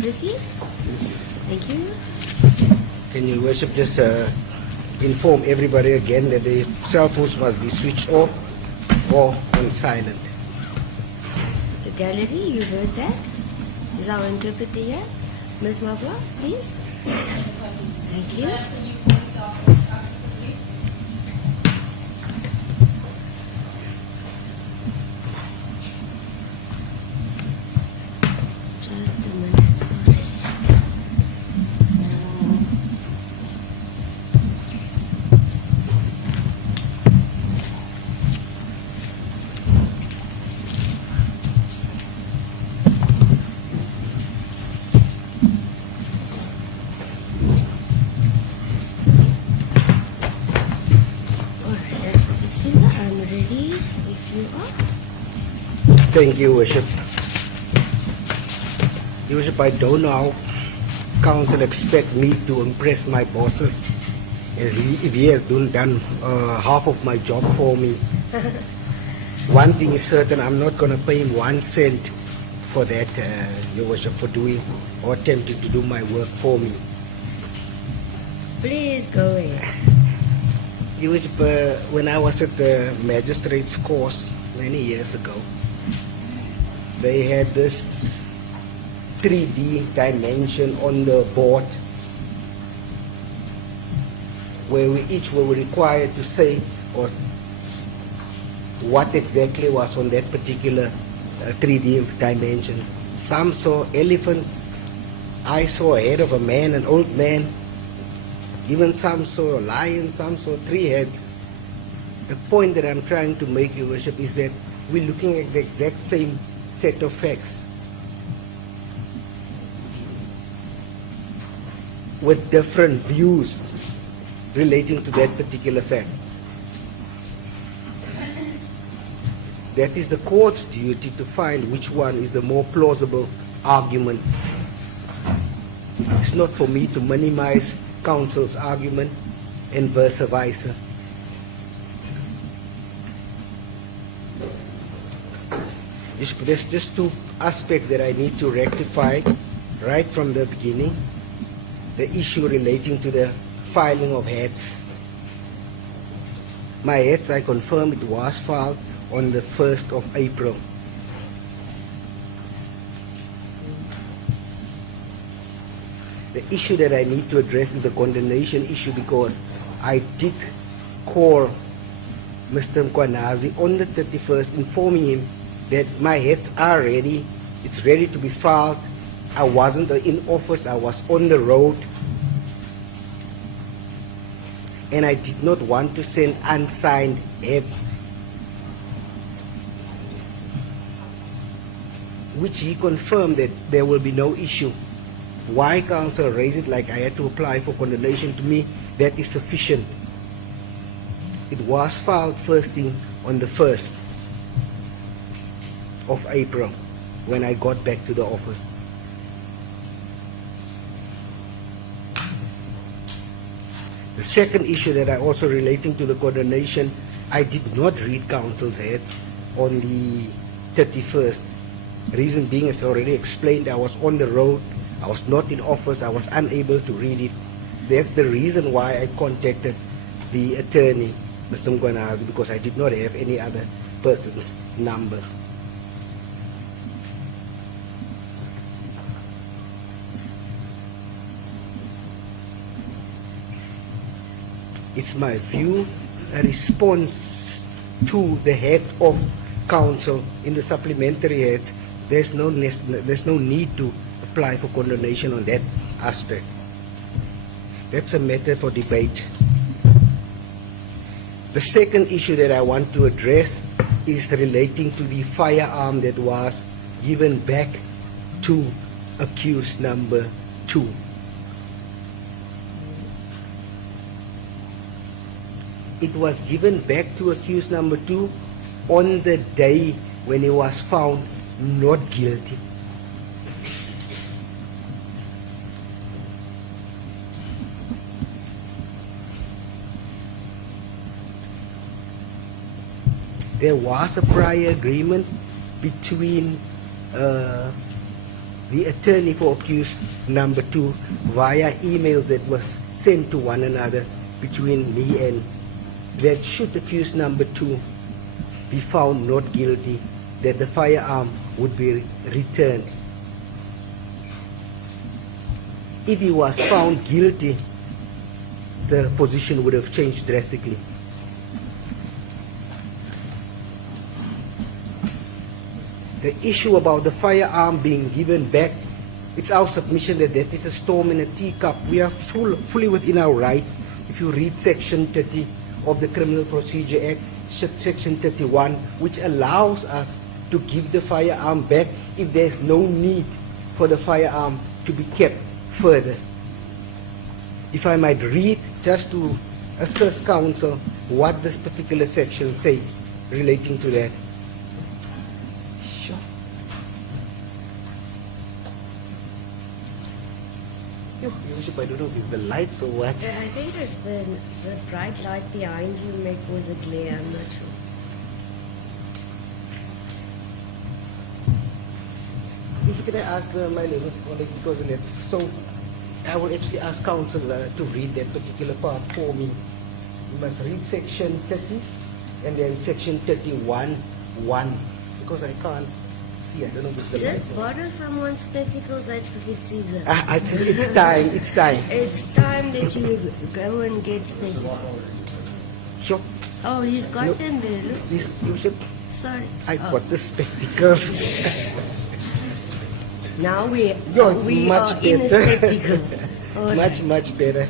proceed. Thank you. Can Your Worship just inform everybody again that the cell phones must be switched off or on silent? The gallery, you heard that? Is our interpreter here? Ms. Mabwa, please. Thank you. Just a minute, sorry. I'm ready if you are. Thank you, Worship. Your Worship, I don't know how Council expect me to impress my bosses if he has done half of my job for me. One thing is certain, I'm not going to pay him 1 cent for that, Your Worship, for doing or attempting to do my work for me. Please go ahead. It was when I was at the magistrate's course many years ago. They had this 3D dimension on the board where we each were required to say or what exactly was on that particular 3D dimension. Some saw elephants. I saw a head of a man, an old man. Even some saw a lion, some saw 3 heads. The point that I'm trying to make, Your Worship, is that we're looking at the exact same set of facts with different views relating to that particular fact. That is the court's duty to find which one is the more plausible argument. It's not for me to minimize Council's argument and vice versa. There's just 2 aspects that I need to rectify right from the beginning. The issue relating to the filing of heads. My heads, I confirm it was filed on the 1st of April. The issue that I need to address is the condemnation issue, because I did call Mr. Mkwanazi on the 31st informing him that my heads are ready, it's ready to be filed. I wasn't in office, I was on the road, and I did not want to send unsigned heads, which he confirmed that there will be no issue. Why Council raised it like I had to apply for condemnation, to me, that is sufficient. It was filed first thing on the 1st of April when I got back to the office. The second issue that I also relating to the condemnation, I did not read Council's heads on the 31st. Reason being, as I already explained, I was on the road, I was not in office, I was unable to read it. That's the reason why I contacted the attorney, Mr. Mkwanazi, because I did not have any other person's number. It's my view, a response to the heads of Council in the supplementary heads. There's no need to apply for condemnation on that aspect. That's a matter for debate. The second issue that I want to address is relating to the firearm that was given back to accused number 2. It was given back to accused number 2 on the day when he was found not guilty. There was a prior agreement between the attorney for accused number 2 via emails that was sent to one another between me and that should accused number 2 be found not guilty, that the firearm would be returned. If he was found guilty, the position would have changed drastically. The issue about the firearm being given back, it's our submission that that is a storm in a teacup. We are fully within our rights. If you read Section 30 of the Criminal Procedure Act, Section 31, which allows us to give the firearm back if there's no need for the firearm to be kept further. If I might read, just to assist counsel, what this particular section says relating to that. Sure. Yo, I don't know if it's the lights or what. I think it's the bright light behind you may cause a glare, I'm not sure. If you could ask my legal colleague, because it's so, I will actually ask counsel to read that particular part for me. You must read section 30 and then section 31(1), because I can't see. I don't know if it's the Just borrow someone's spectacles at Caesar. It's time. It's time. It's time that you go and get spectacles. Sure. Oh, he's got No. them there, look. This, you should. Sorry. I got the spectacles. Now we It's much are in a better. spectacle. All right. Much better.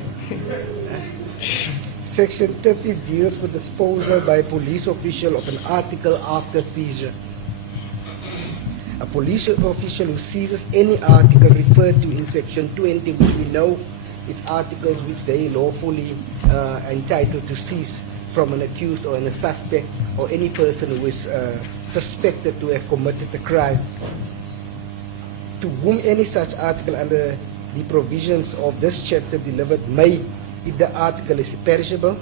Section 30 deals with disposal by a police official of an article after seizure. A police official who seizes any article referred to in Section 20, which we know it's articles which they lawfully entitled to seize from an accused or a suspect or any person who is suspected to have committed a crime, to whom any such article under the provisions of this chapter delivered may, if the article is perishable,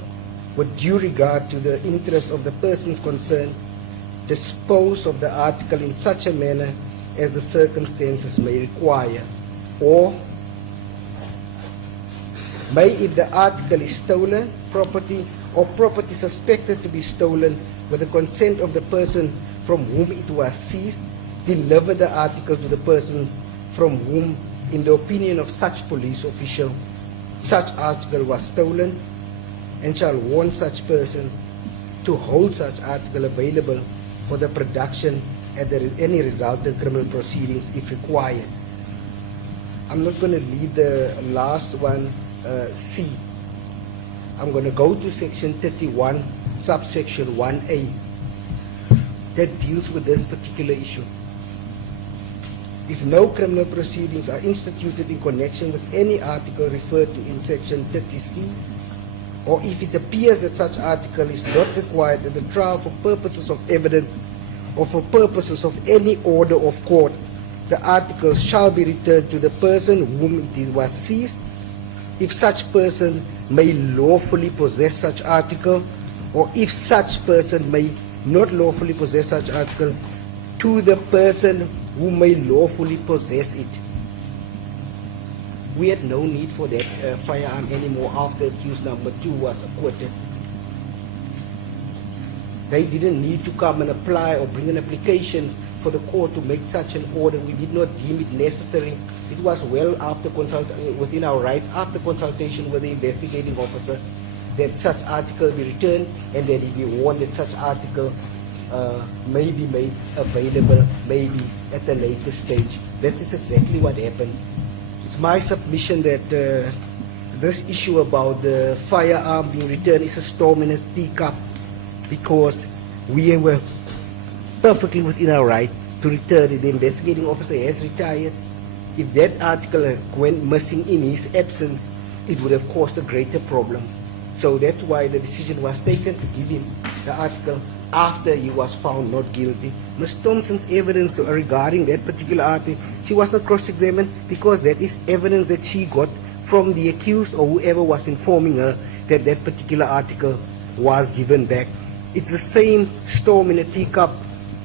with due regard to the interests of the persons concerned, dispose of the article in such a manner as the circumstances may require, or may, if the article is stolen, property or property suspected to be stolen with the consent of the person from whom it was seized, deliver the articles to the person from whom, in the opinion of such police official, such article was stolen, and shall warn such person to hold such article available for the production at any resultant criminal proceedings if required. I'm not going to leave the last one, C. I'm going to go to Section 31, subsection 1A, that deals with this particular issue. If no criminal proceedings are instituted in connection with any article referred to in Section 30C, or if it appears that such article is not required at the trial for purposes of evidence or for purposes of any order of court, the article shall be returned to the person whom it was seized, if such person may lawfully possess such article, or if such person may not lawfully possess such article, to the person who may lawfully possess it. We had no need for that firearm anymore after accused number 2 was acquitted. They didn't need to come and apply or bring an application for the court to make such an order. We did not deem it necessary. It was well after within our rights, after consultation with the investigating officer, that such article be returned and that he be warned that such article may be made available maybe at a later stage. That is exactly what happened. It's my submission that this issue about the firearm being returned is a storm in a teacup, because we were perfectly within our right to return it. The investigating officer has retired. If that article went missing in his absence, it would have caused a greater problem. So that's why the decision was taken to give him the article after he was found not guilty. Ms. Thompson's evidence regarding that particular article, she was not cross-examined because that is evidence that she got from the accused or whoever was informing her that that particular article was given back. It's the same storm in a teacup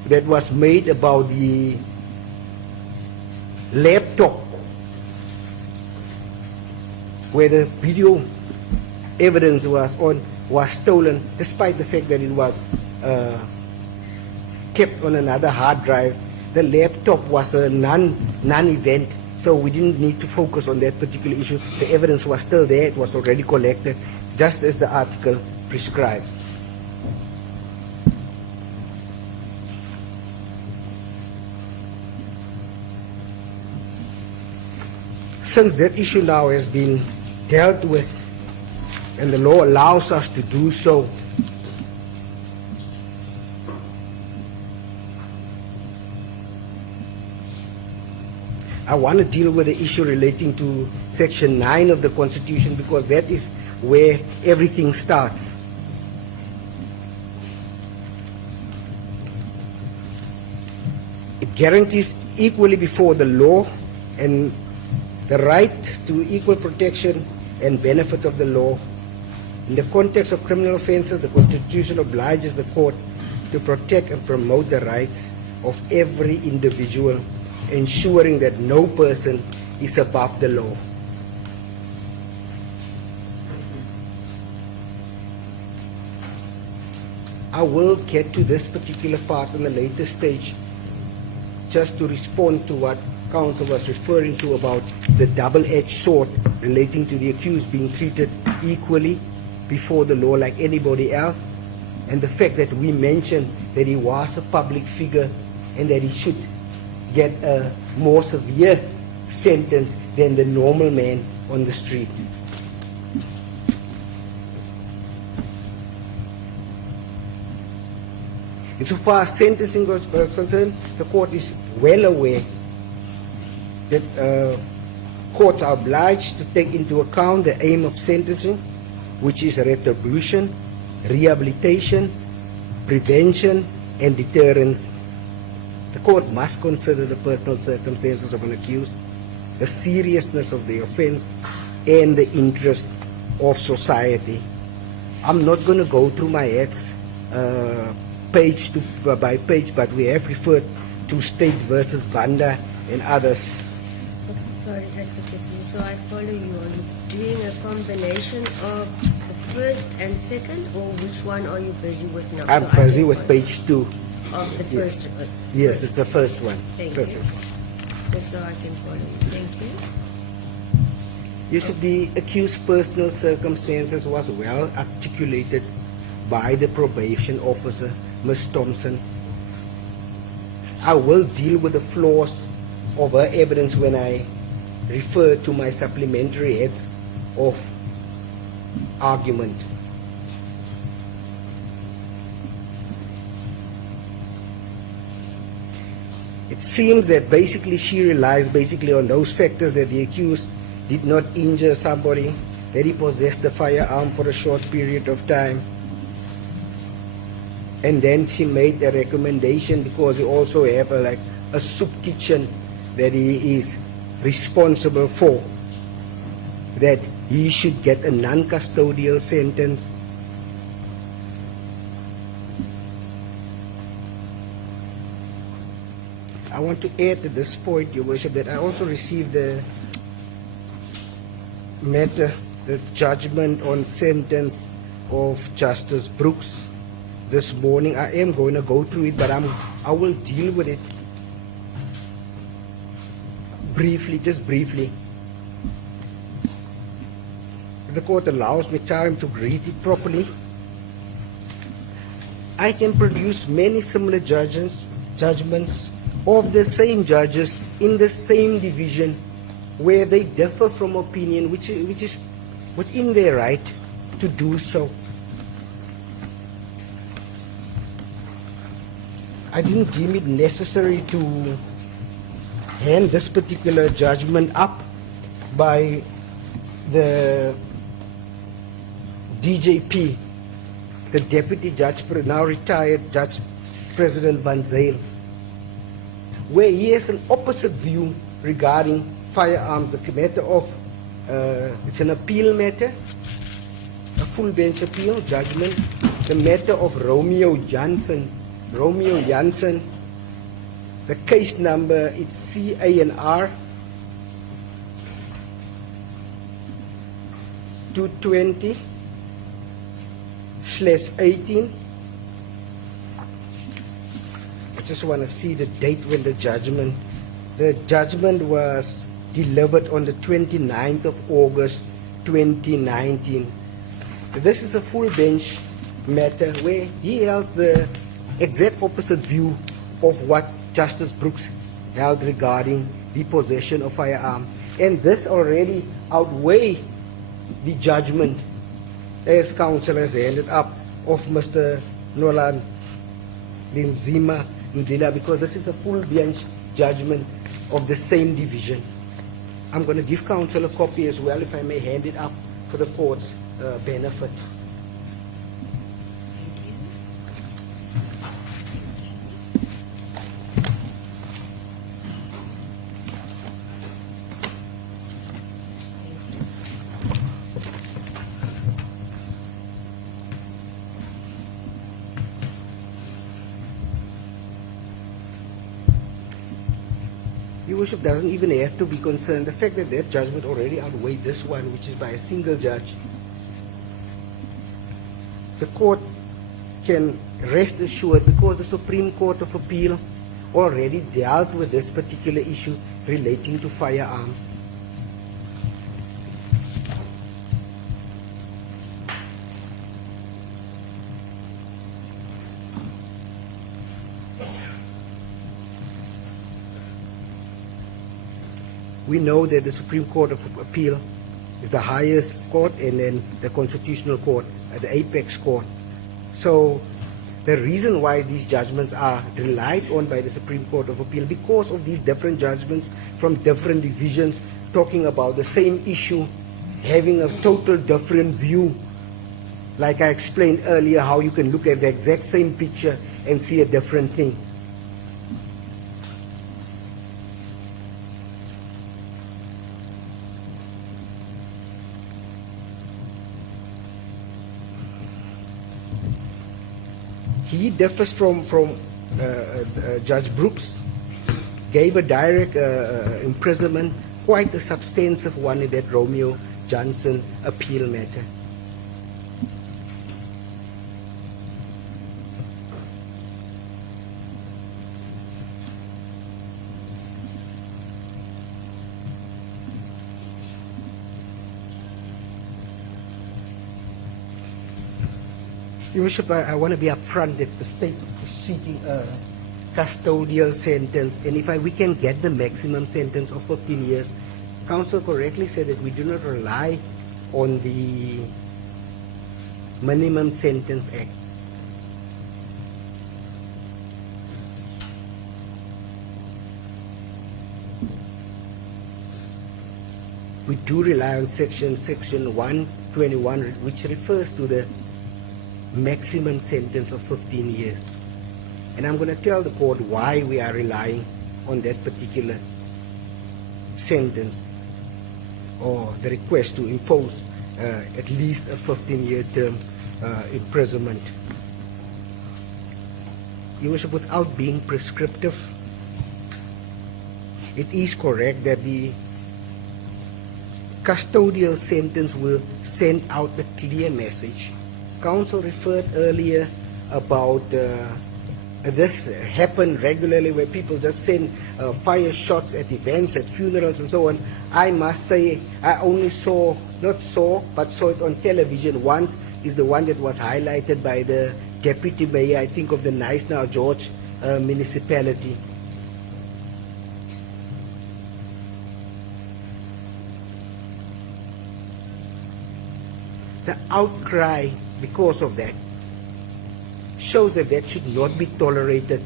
that was made about the laptop where the video evidence was on was stolen, despite the fact that it was kept on another hard drive. The laptop was a non-event, so we didn't need to focus on that particular issue. The evidence was still there, it was already collected, just as the article prescribes. Since that issue now has been dealt with, and the law allows us to do so, I want to deal with the issue relating to Section 9 of the Constitution, because that is where everything starts. It guarantees equally before the law and the right to equal protection and benefit of the law. In the context of criminal offenses, the Constitution obliges the court to protect and promote the rights of every individual, ensuring that no person is above the law. I will get to this particular part in a later stage, just to respond to what counsel was referring to about the double-edged sword relating to the accused being treated equally before the law like anybody else, and the fact that we mentioned that he was a public figure and that he should get a more severe sentence than the normal man on the street. Insofar as sentencing was concerned, the court is well aware that courts are obliged to take into account the aim of sentencing, which is retribution, rehabilitation, prevention, and deterrence. The court must consider the personal circumstances of an accused, the seriousness of the offense, and the interest of society. I'm not going to go through my acts page by page, but we have referred to State versus Banda and others. Okay, sorry, advocacy. So I follow you. Are you doing a combination of the first and second, or which one are you busy with now? I'm busy with page 2. Of the first one? Yes, it's the first one. Thank First you. one. Just so I can follow you. Thank you. Yes, the accused's personal circumstances was well articulated by the probation officer, Ms. Thompson. I will deal with the flaws of her evidence when I refer to my supplementary heads of argument. It seems that basically she relies on those factors that the accused did not injure somebody, that he possessed the firearm for a short period of time, and then she made a recommendation because he also have a soup kitchen that he is responsible for, that he should get a non-custodial sentence. I want to add at this point, Your Worship, that I also received the matter, the judgment on sentence of Justice Brooks this morning. I am going to go through it, but I will deal with it briefly, just briefly. If the court allows me time to read it properly, I can produce many similar judgments of the same judges in the same division where they differ from opinion, which is within their right to do so. I didn't deem it necessary to hand this particular judgment up by the DJP, the Deputy Judge, now retired Judge President Van Zyl, where he has an opposite view regarding firearms. The matter of, it's an appeal matter, a full bench appeal judgment. The matter of Romeo Jansen, the case number, it's CANR 220/18. I just want to see the date when the judgment was delivered on the 29th of August 2019. This is a full bench matter where he held the exact opposite view of what Justice Brooks held regarding the possession of firearm, and this already outweigh the judgment as counsel has handed up of Mr. Nolan Limzima Ndila, because this is a full bench judgment of the same division. I'm going to give counsel a copy as well, if I may hand it up for the court's benefit. Your Worship doesn't even have to be concerned. The fact that that judgment already outweighed this one, which is by a single judge, the court can rest assured, because the Supreme Court of Appeal already dealt with this particular issue relating to firearms. We know that the Supreme Court of Appeal is the highest court, and then the Constitutional Court, the apex court. So the reason why these judgments are relied on by the Supreme Court of Appeal, because of these different judgments from different divisions talking about the same issue, having a total different view. Like I explained earlier, how you can look at the exact same picture and see a different thing. He differs from Judge Brooks, gave a direct imprisonment, quite a substantive one in that Romeo Johnson appeal matter. Your Worship, I want to be upfront that the state is seeking a custodial sentence, and if we can get the maximum sentence of 15 years, counsel correctly said that we do not rely on the Minimum Sentence Act. We do rely on section 121, which refers to the maximum sentence of 15 years. And I'm going to tell the court why we are relying on that particular sentence, or the request to impose at least a 15-year term imprisonment. Your Worship, without being prescriptive, it is correct that the custodial sentence will send out a clear message. Counsel referred earlier about this happen regularly, where people just send fire shots at events, at funerals and so on. I must say, I only saw it on television once, is the one that was highlighted by the Deputy Mayor, I think, of the Nice Now George municipality. The outcry because of that shows that that should not be tolerated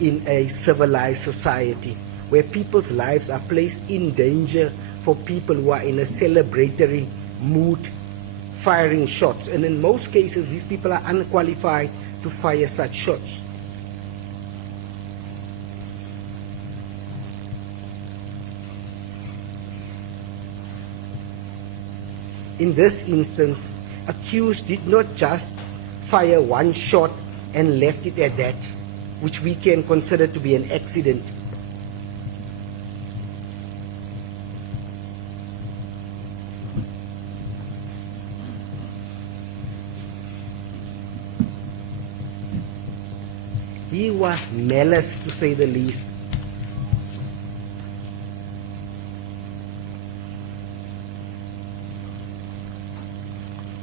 in a civilized society, where people's lives are placed in danger for people who are in a celebratory mood firing shots. And in most cases, these people are unqualified to fire such shots. In this instance, accused did not just fire one shot and left it at that, which we can consider to be an accident. He was malice, to say the least.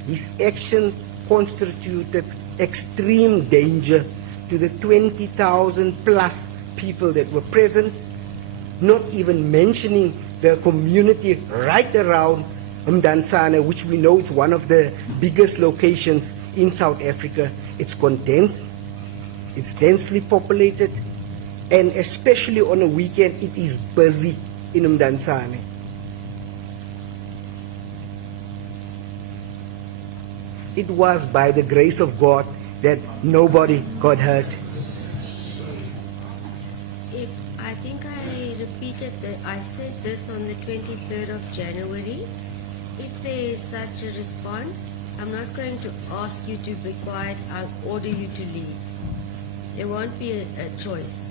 His actions constituted extreme danger to the 20,000 plus people that were present, not even mentioning the community right around Mdantsane, which we know is one of the biggest locations in South Africa. It's condensed, it's densely populated, and especially on a weekend, it is busy in Mdantsane. It was by the grace of God that nobody got hurt. I think I repeated that I said this on the 23rd of January. If there is such a response, I'm not going to ask you to be quiet. I'll order you to leave. There won't be a choice.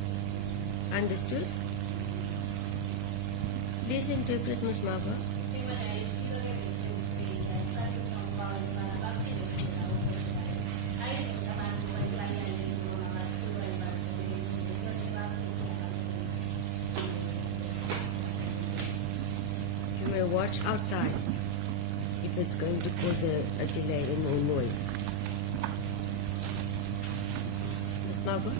Understood? Please interpret, Ms. Margot. You may watch outside if it's going to cause a delay and more noise. Ms. Margot?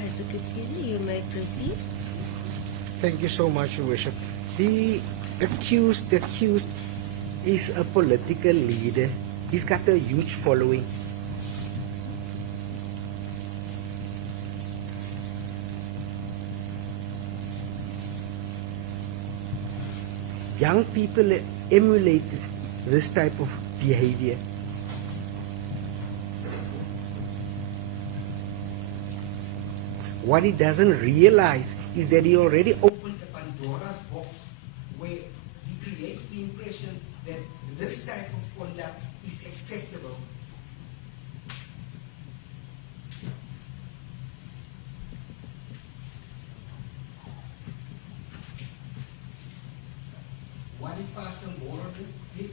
Advocate Caesar, you may proceed. Thank you so much, Your Worship. The accused is a political leader. He's got a huge following. Young people emulate this type of behavior. What he doesn't realize is that he already opened a Pandora's box where he creates the impression that this type of conduct is acceptable. What did Pastor Moro do? He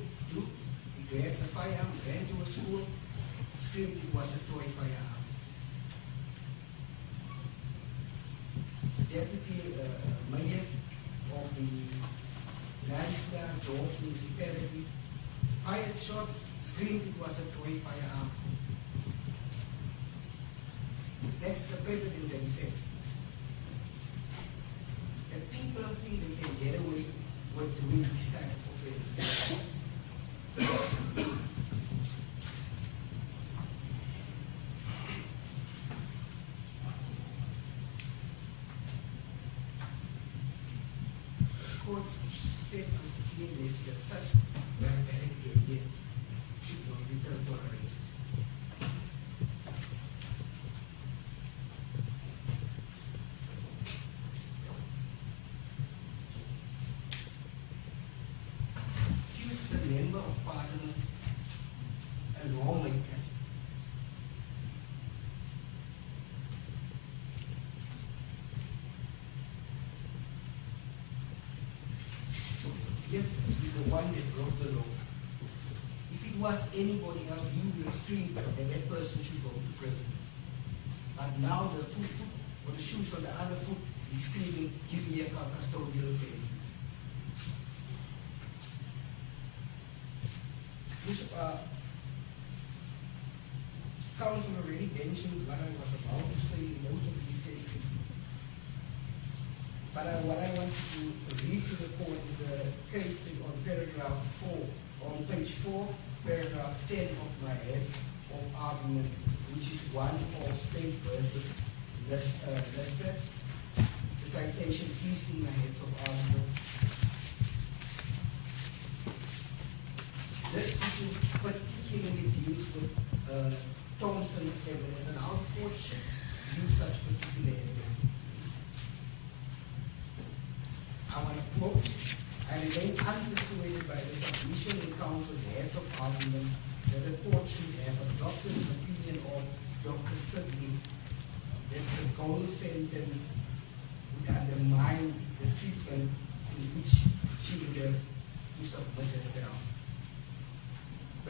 grabbed the firearm, ran to a school, screamed it was a toy firearm. Deputy Mayor of the Landstar George municipality fired shots, screamed it was a toy firearm. That's the president that he said. That people think they can get away with doing this type of offense. Courts said clearly that such barbaric behavior should not be tolerated. Hughes is a member of Parliament, a lawmaker. Yet he's the one that broke the law. If it was anybody else, you would have screamed that that person should go to prison. But now the foot or the shoes on the other foot is screaming, give me a custodial change. Council already mentioned what I was about to say in most of these cases. But what I want to read to the court is the case on paragraph 4, on page 4, paragraph 10 of my heads of argument, which is one of State versus Lester. The citation is in my heads of argument. This issue particularly deals with Thompson's evidence and our question to use such particular evidence. I want to quote, I remain unpersuaded by the submission in counsel's heads of argument that the court should have adopted an opinion of Dr. Sidney that the goal sentence would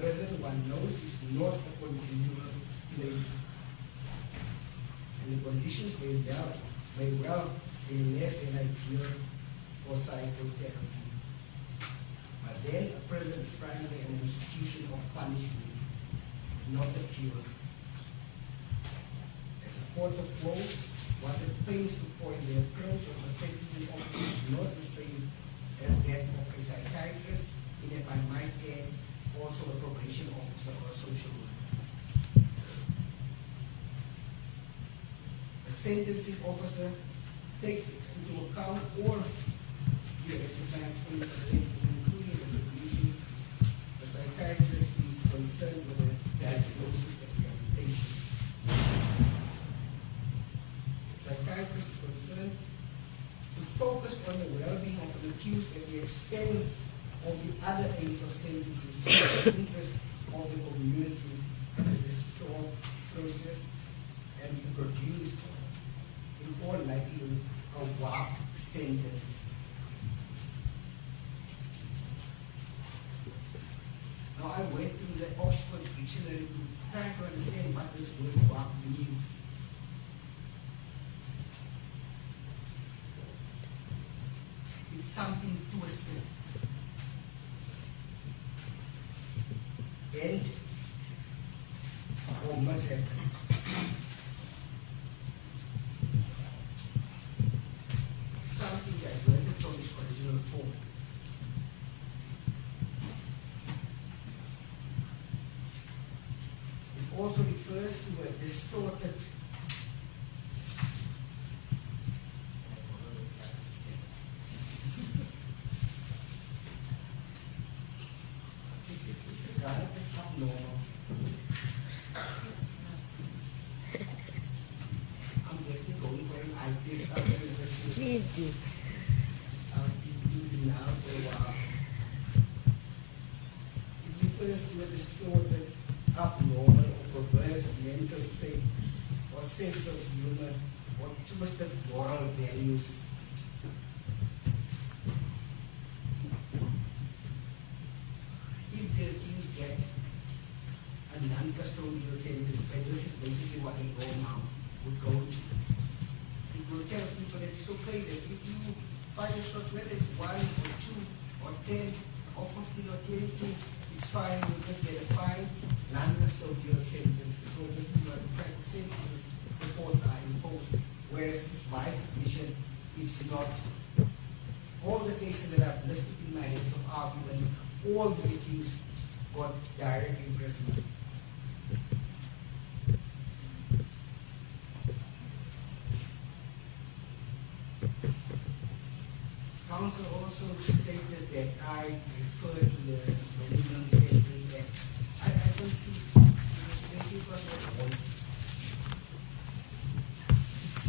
prison, one knows, is not a continual place. And the conditions may well be less than ideal for psychotherapy. But then a prison is primarily an institution of punishment, not a cure. As the court of woe was at pains to point, the approach of a sentencing officer is not the same as that of a psychiatrist, and if I might add, also a probation officer or a social worker. A sentencing officer takes into account all the recognized aims of sentencing, including the definition. The psychiatrist is concerned with the diagnosis of rehabilitation. The psychiatrist is concerned to focus on the well-being of the accused at the expense of the other aims of sentencing, so the interest of the community as a restored process, and to produce, in all likelihood, a WAP sentence. Now I went to the Oxford Dictionary to try to understand what this word WAP means. It's something twisted. Bent or must have. Something diverted from its original form. It also refers to a distorted it's a guy that's not normal. I'm getting going for an eye test after this. Please do. I'll be doing now for a while. It refers to a distorted, abnormal, or perverse mental state, or sense of humor, or twisted moral values. If the accused get a non-custodial sentence, and this is basically what a law now would go to. It will tell people that it's okay that if you find a shot, whether it's 1 or 2 or 10 or 15 or 20, it's fine, you'll just get a fine, non-custodial sentence, because this is what the type of sentences the courts are imposed. Whereas it's my submission, it's not. All the cases that I've listed in my heads of argument, all the accused got direct imprisonment. Counsel also stated that I refer to the Minimum Sentence Act. I don't see it was not one.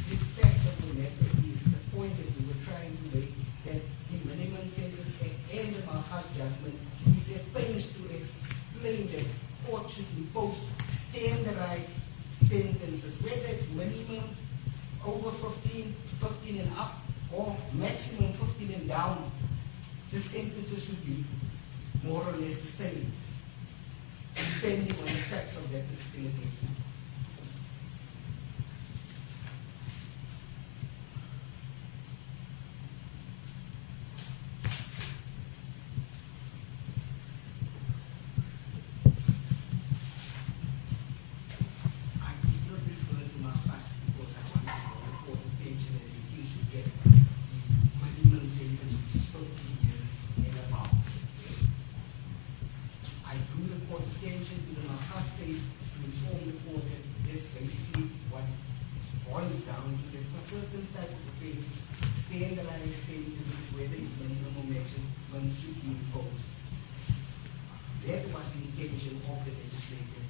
The fact of the matter is the point that we were trying to make, that the Minimum Sentence Act and the Mahal judgment is at pains to explain that court should impose standardized sentences, whether it's minimum over 15, 15 and up, or maximum 15 and down. The sentences should be more or less the same, depending on the facts of that particular case. I did not refer to my past because I wanted to draw the court's attention that the accused should get the minimum sentence, which is 15 years and above. I drew the court's attention to the Mahas case to inform the court that that's basically what it boils down to, that for certain type of offenses, standardized sentences, whether it's minimum or maximum, should be imposed. That was the intention of the legislature.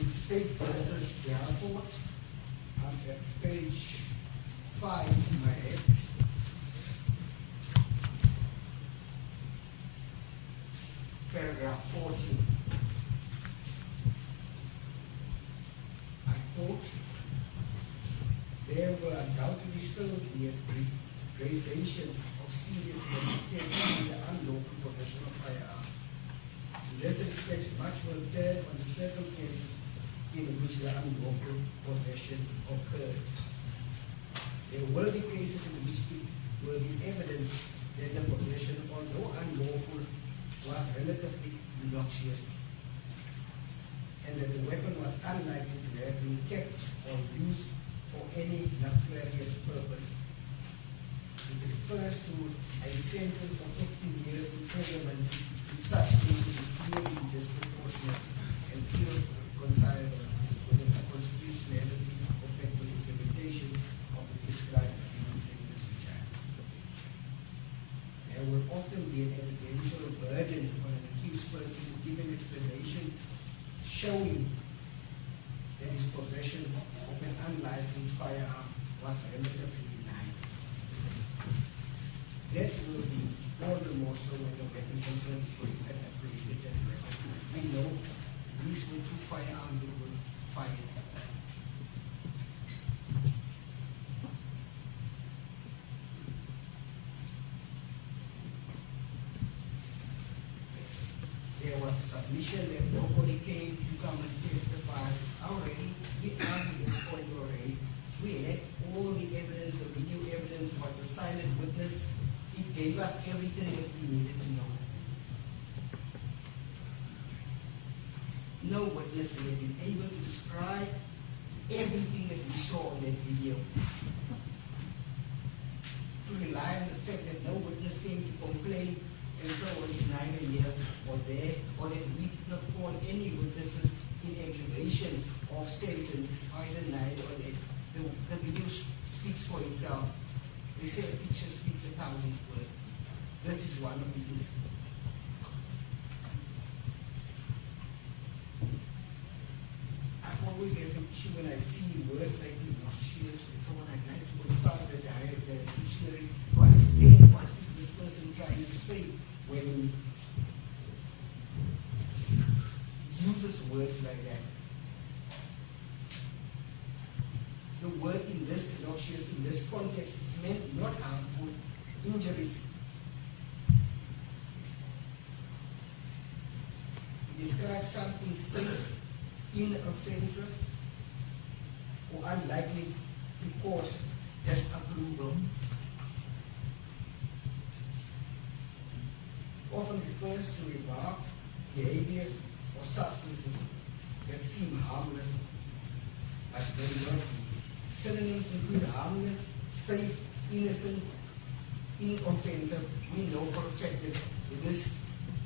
In State versus the airport, on page 5 in my head, paragraph 14. I quote, there were undoubtedly is still the gradation of seriousness detected in the unlawful possession of firearms. In this respect, much will turn on the circumstances in which the unlawful possession occurred. There will be cases in which it will be evident that the possession, although unlawful, was relatively noxious, and that the weapon was unlikely to have been kept or used for any nefarious purpose. It refers to a sentence of 15 years imprisonment in such cases is clearly disproportionate and irreconcilable with the constitutionality of the implementation of the prescribed criminal sentence regime. There will often be an evidential burden on an accused person to give an explanation showing that his possession of an unlicensed firearm was relatively benign. That will be all the more so when the weapon concerns an prohibited weapon. We know these were two firearms that were fired. There was a submission that nobody came to come and testify. Already, we argued this point already. We had all the evidence, the video evidence was the silent witness. It gave us everything that we needed to know. No witness would have been able to describe everything that we saw on that video. To rely on the fact that no witness came to complain and so on is neither here or there, or that we did not call any witnesses in aggravation of sentences, either neither or that. The video speaks for itself. They say a picture speaks 1,000 words. This is one of the instances. I always have an issue when I see words like noxious and so on. I like to consult the dictionary to understand what is this person trying to say when he uses words like that. The word in this noxious, in this context, is meant not harmful, injuries. It describes something safe, inoffensive, or unlikely to cause disapproval. Often refers to remarks, behaviors, or substances that seem harmless, but may not be. Synonyms include harmless, safe, innocent, inoffensive. We know for a fact that this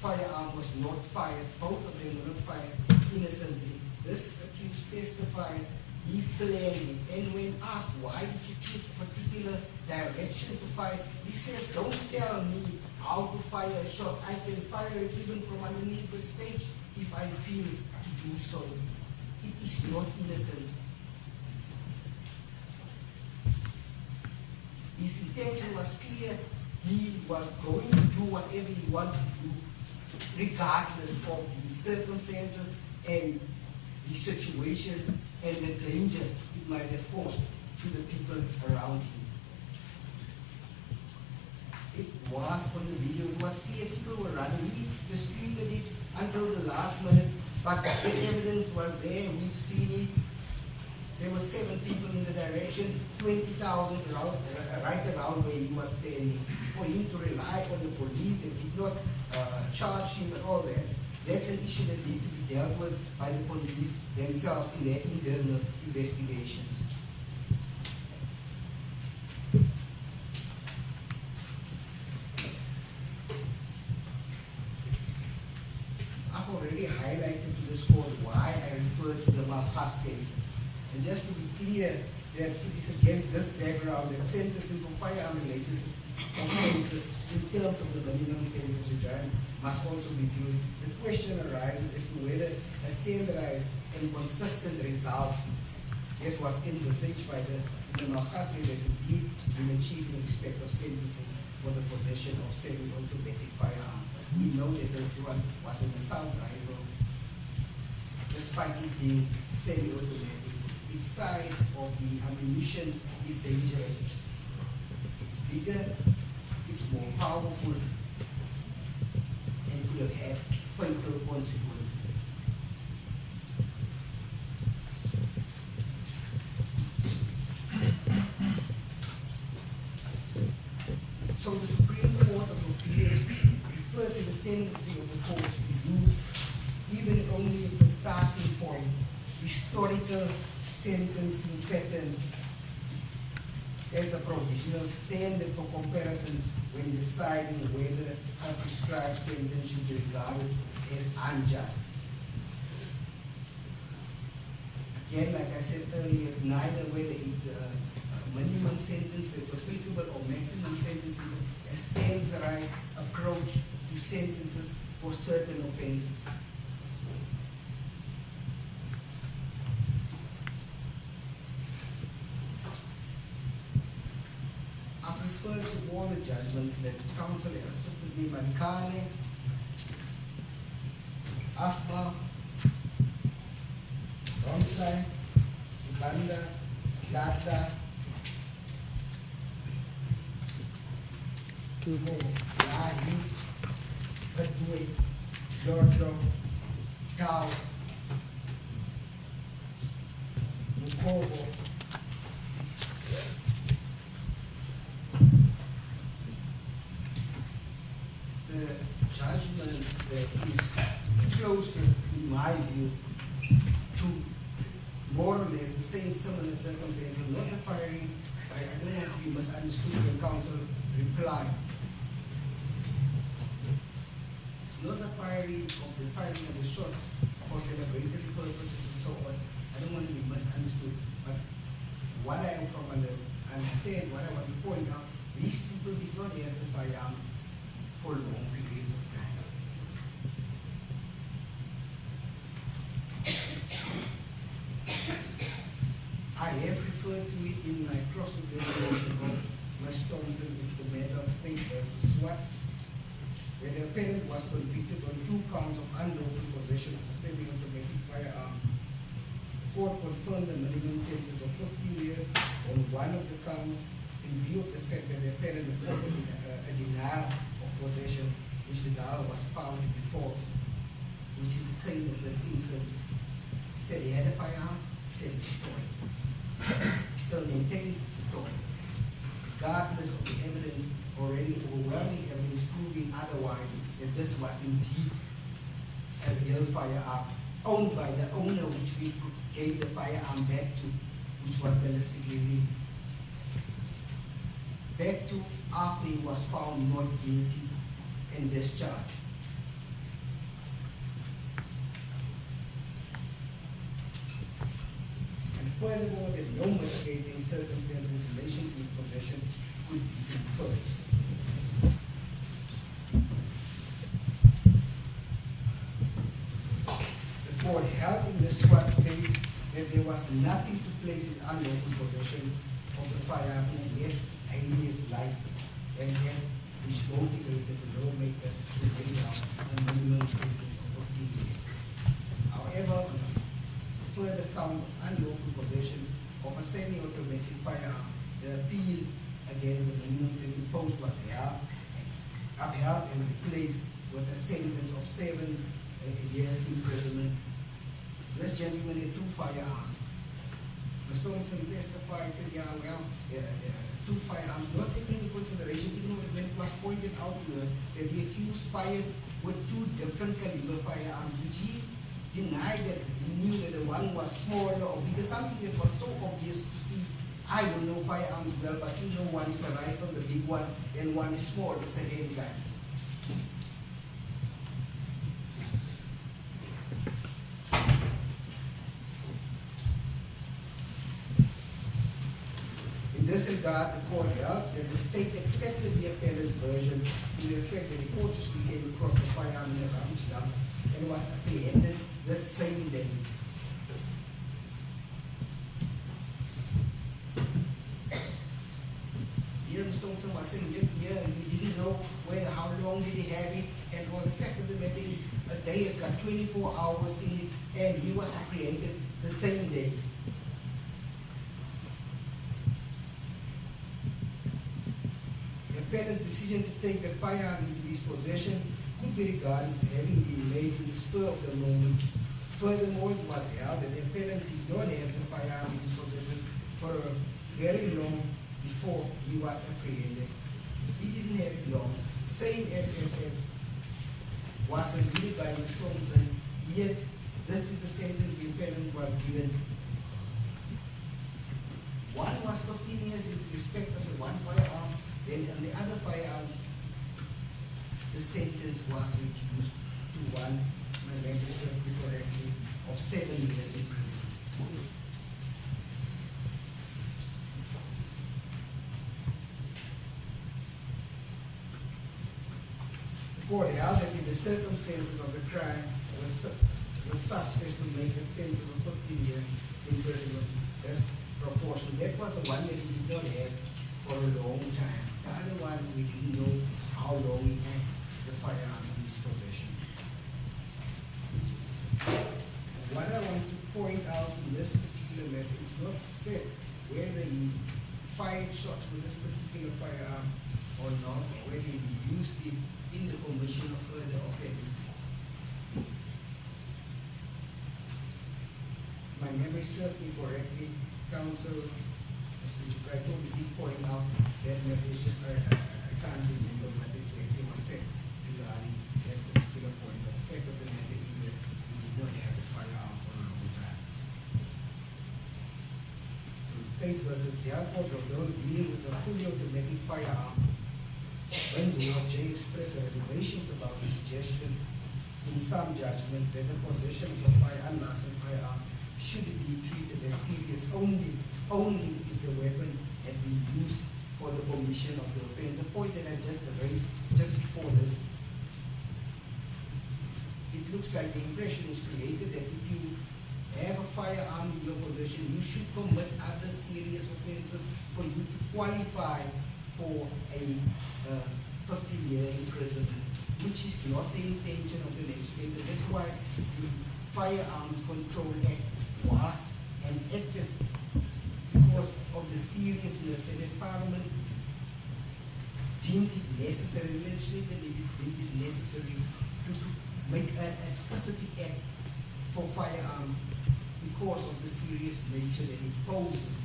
firearm was not fired, both of them were not fired innocently. This accused testified, he planned it, and when asked why did you choose a particular direction to fire, he says, don't tell me how to fire a shot. I can fire it even from underneath the stage if I feel to do so. It is not innocent. His intention was clear. He was going to do whatever he wanted to do, regardless of the circumstances and the situation and the danger it might have posed to the people around him. It was on the video, it was clear people were running. He disputed it until the last minute, but the evidence was there, we've seen it. There were 7 people in the direction, 20,000 right around where he was standing. For him to rely on the police that did not charge him and all that, that's an issue that needs to be dealt with by the police themselves in their internal investigations. I've already highlighted to this court why I referred to the Malpas case. And just to be clear that it is against this background that sentencing for firearm-related offences in terms of the minimum sentence regime must also be viewed. The question arises as to whether a standardized and consistent result, as was envisaged by the Malpas case, has indeed been achieved in respect of sentencing for the possession of semi-automatic firearms. We know that this one was an assault rifle, despite it being semi-automatic. The size of the ammunition is dangerous. bigger, it's more powerful, and could have had fatal consequences. So the Supreme Court of Appeal referred to the tendency of the courts to use, even only as a starting point, historical sentencing patterns as a provisional standard for comparison when deciding whether a prescribed sentence should be regarded as unjust. Again, like I said earlier, it's neither whether it's a minimum sentence that's applicable or maximum sentence, a standardized approach to sentences for certain offenses. I prefer to all the judgments that counsel assisted me, Malikane, Asma, Romsla, Sibanda, Lata, Tumo, Lahi, Fatui, Lordro, Tau, Mukobo, the judgments that is closer, in my view, to more or less the same similar circumstances, not the firing. I don't want to be misunderstood when counsel reply. It's not the firing of the shots for celebratory purposes and so on. I don't want to be misunderstood. But what I understand, what I want to point out, these people did not have the firearm for long periods of time. I have referred to it in my cross-examination of Ms. Thompson if the matter of state versus SWAT, where the appellant was convicted on 2 counts of unlawful possession of a semi-automatic firearm. The court confirmed the minimum sentence of 15 years on one of the counts in view of the fact that the appellant reported a denial of possession, which the denial was found to be false, which is the same as this instance. He said he had a firearm, he said it's a toy. He still maintains it's a toy, regardless of the evidence, already overwhelming evidence proving otherwise, that this was indeed a real firearm owned by the owner, which we gave the firearm back to, which was ballistically legal. Back to after he was found not guilty and discharged. And furthermore, that no mitigating circumstance in relation to his possession could be inferred. The court held in Ms. Swart's case that there was nothing to place in unlawful possession of the firearm in a less heinous light, and that which motivated the lawmaker to lay down a minimum sentence of 15 years. However, the further count of unlawful possession of a semi-automatic firearm, the appeal against the minimum sentence imposed was upheld and replaced with a sentence of 7 years imprisonment. This gentleman had 2 firearms. Mr. Thompson testified, said, 2 firearms, not taking into consideration, even when it was pointed out to her that the accused fired with 2 different caliber firearms, which he denied that he knew that the one was smaller or bigger, something that was so obvious to see. I don't know firearms well, but you know one is a rifle, the big one, and one is small, it's a heavy gun. In this regard, the court held that the state accepted the appellant's version to the effect that he cautiously came across the firearm in a rubbish dump and was apprehended the same day. Here, Mr. Thompson was saying, you didn't know how long did he have it, and all the fact of the matter is, a day has got 24 hours in it, and he was apprehended the same day. defendant's decision to take the firearm into his possession could be regarded as having been made in the spur of the moment. Furthermore, it was held that the defendant did not have the firearm in his possession for very long before he was apprehended. He didn't have it long. Same as was reviewed by Ms. Thompson, yet this is the sentence the defendant was given. One was 15 years in respect of the one firearm, then on the other firearm, the sentence was reduced to one, my memory serves me correctly, of 7 years in prison. The court held that if the circumstances of the crime were such as to make a sentence of 15 years imprisonment as proportion. That was the one that he did not have for a long time. The other one, we didn't know how long he had the firearm in his possession. What I want to point out in this particular matter, it's not said whether he fired shots with this particular firearm or not, or whether he used it in the commission of further offenses. My memory serves me correctly. Counsel, I told you, did point out that matter. It's just I can't remember what exactly was said regarding that particular point. But the fact of the matter is that he did not have the firearm for a long time. So State versus Delport, although dealing with a fully automatic firearm, when J expressed reservations about the suggestion in some judgment that the possession of a unlicensed firearm should be treated as serious only if the weapon had been used for the commission of the offense. The point that I just raised just before this, it looks like the impression is created that if you have a firearm in your possession, you should commit other serious offenses for you to qualify for a 50-year imprisonment, which is not the intention of the legislature. That's why the Firearms Control Act was enacted, because of the seriousness that the Parliament deemed it necessary, the legislature deemed it necessary to make a specific act for firearms because of the serious nature that it poses.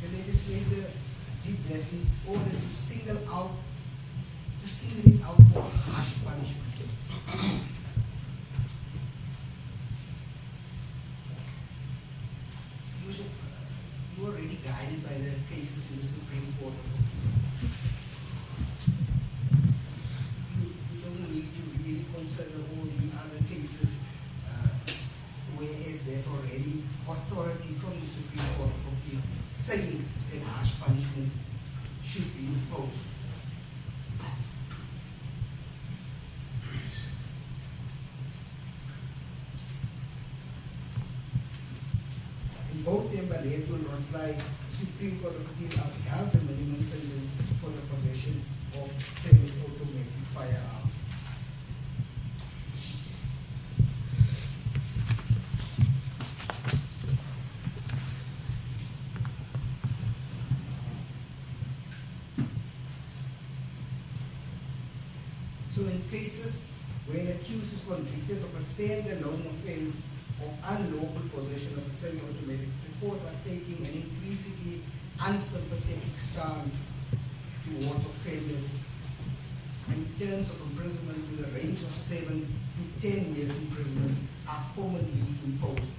The legislator did that in order to single it out for harsh punishment. You are already guided by the cases in the Supreme Court of Appeal. You don't need to really consider all the other cases, whereas there's already authority from the Supreme Court of Appeal saying that harsh punishment should be imposed. In both them, Barreto and reply, the Supreme Court of Appeal upheld the minimum sentence for the possession of semi-automatic firearms. So in cases where an accused is convicted of a standalone offense of unlawful possession of a semi-automatic, the courts are taking an increasingly unsympathetic stance towards offenders in terms of imprisonment with a range of 7 to 10 years imprisonment are commonly imposed.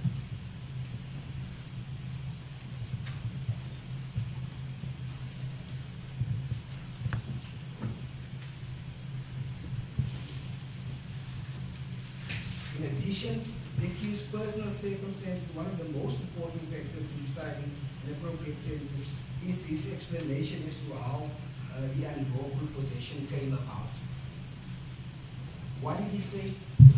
In addition, the accused's personal circumstances, one of the most important factors in deciding an appropriate sentence is his explanation as to how the unlawful possession came about. What did he say?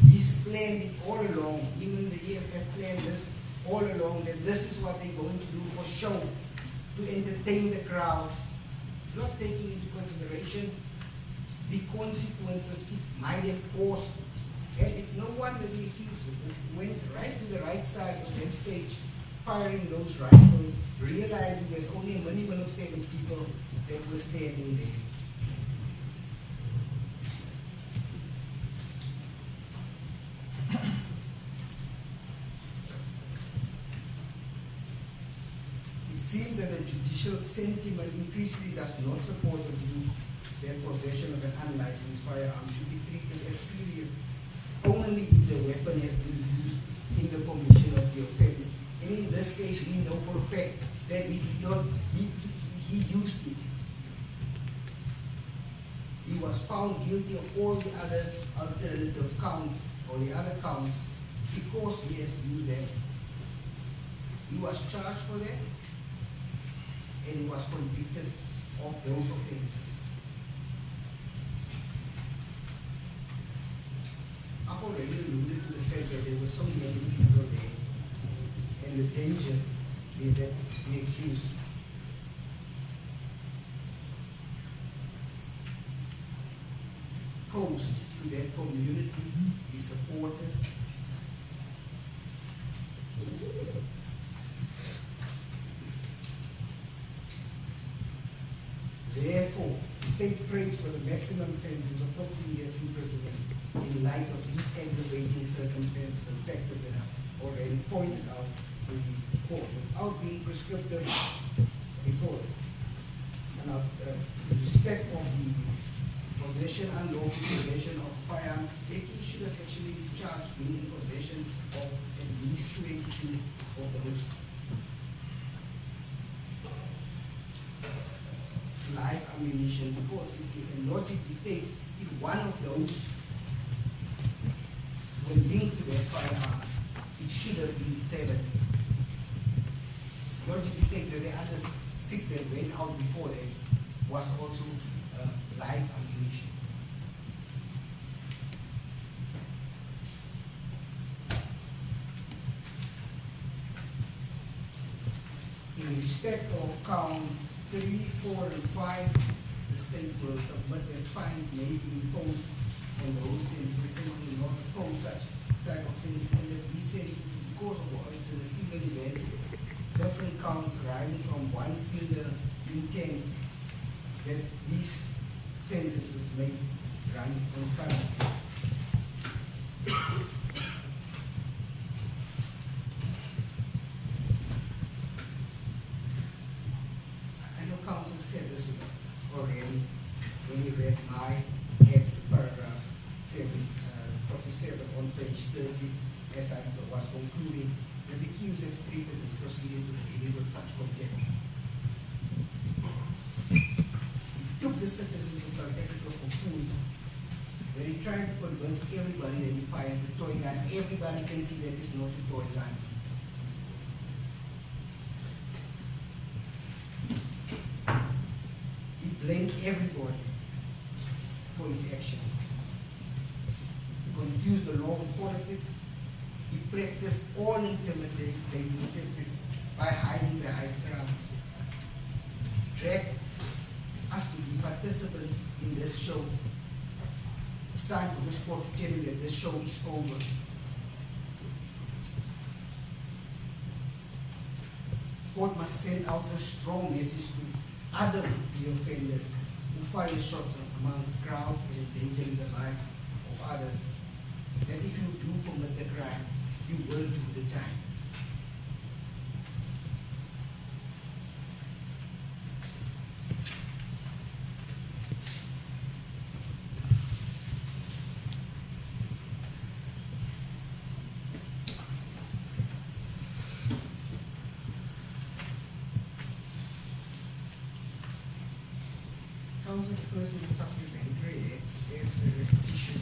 He's planned it all along, even the EFF planned this all along, that this is what they're going to do for show, to entertain the crowd, not taking into consideration the consequences it might have caused. And it's no one that the accused went right to the right side of that stage, firing those rifles, realizing there's only a minimum of 7 people that were standing there. It seems that the judicial sentiment increasingly does not support the view that possession of an unlicensed firearm should be treated as serious only if the weapon has been used in the commission of the offense. And in this case, we know for a fact that he did not, he used it. He was found guilty of all the other alternative counts, or the other counts, because he has used them. He was charged for that, and he was convicted of those offenses. I've already alluded to the fact that there were so many people there, and the danger that the accused posed to that community, his supporters. Therefore, the state prays for the maximum sentence of 14 years imprisonment in light of these aggravating circumstances and factors that are already pointed out to the court, without being prescriptive before. And in respect of the possession, unlawful possession of firearm, he should have actually been charged being in possession of at least 22 of those live ammunition, because if the logic dictates if one of those were linked to that firearm, it should have been 7. Logic dictates that the other 6 that went out before them was also live ammunition. In respect of count 3, 4, and 5, the state will submit that fines may be imposed on those sentences and will not oppose such type of sentence, and that these sentences, because of what it's in a single event, different counts arising from one single intent, that these sentences may run concurrently. Counsel said this already when he read my ex paragraph 47 on page 30, as I was concluding that the accused have treated this proceeding with such contempt. He took the citizens of South Africa for fools, that he tried to convince everybody that he fired the toy gun. Everybody can see that it's not a toy gun. Blamed everybody for his actions. He confused the law with politics. He practiced all intimidating tactics by hiding behind crowds. Dragged us to be participants in this show. It's time for this court to tell you that this show is over. The court must send out a strong message to other offenders who fire shots amongst crowds and endangering the life of others, that if you do commit the crime, you will do the time. Counsel refers to the supplementary as a repetition.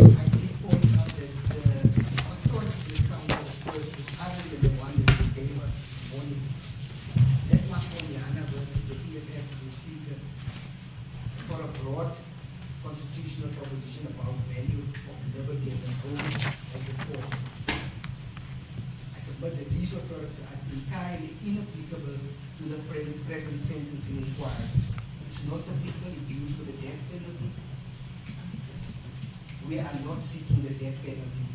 I did point out that the authority of the counsel first is other than the one that they gave us this morning. That Mahoniana versus the EFF, the speaker, for a broad constitutional proposition about value of liberty and the role of the court. but that these authorities are entirely inapplicable to the present sentencing inquiry. It's not applicable, it deals with the death penalty. We are not seeking the death penalty.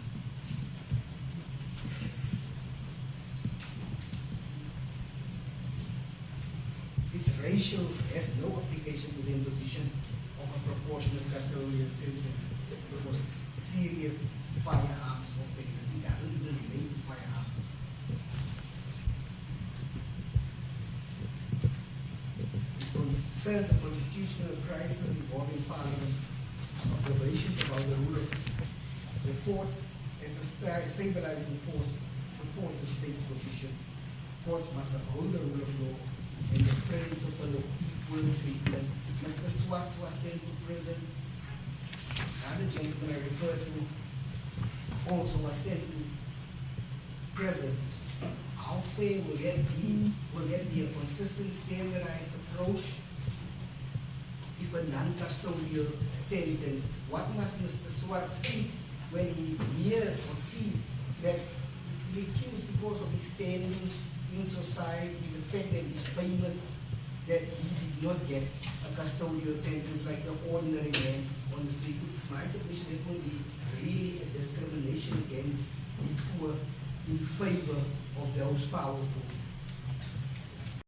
Its ratio has no application to the imposition of a proportionate custodial sentence because serious firearms offenses. It doesn't even relate to firearms. It concerns a constitutional crisis involving Parliament, observations about the rule of the court as a stabilizing force support the state's position. Court must uphold the rule of law and the principle of equal treatment. Mr. Swartz was sent to prison. Other gentleman I referred to also was sent to prison. How fair will that be? Will that be a consistent, standardized approach? If a non-custodial sentence, what must Mr. Swartz think when he hears or sees that he accused because of his standing in society, the fact that he's famous, that he did not get a custodial sentence like the ordinary man on the street? It's my submission that will be really a discrimination against the poor in favor of those powerful.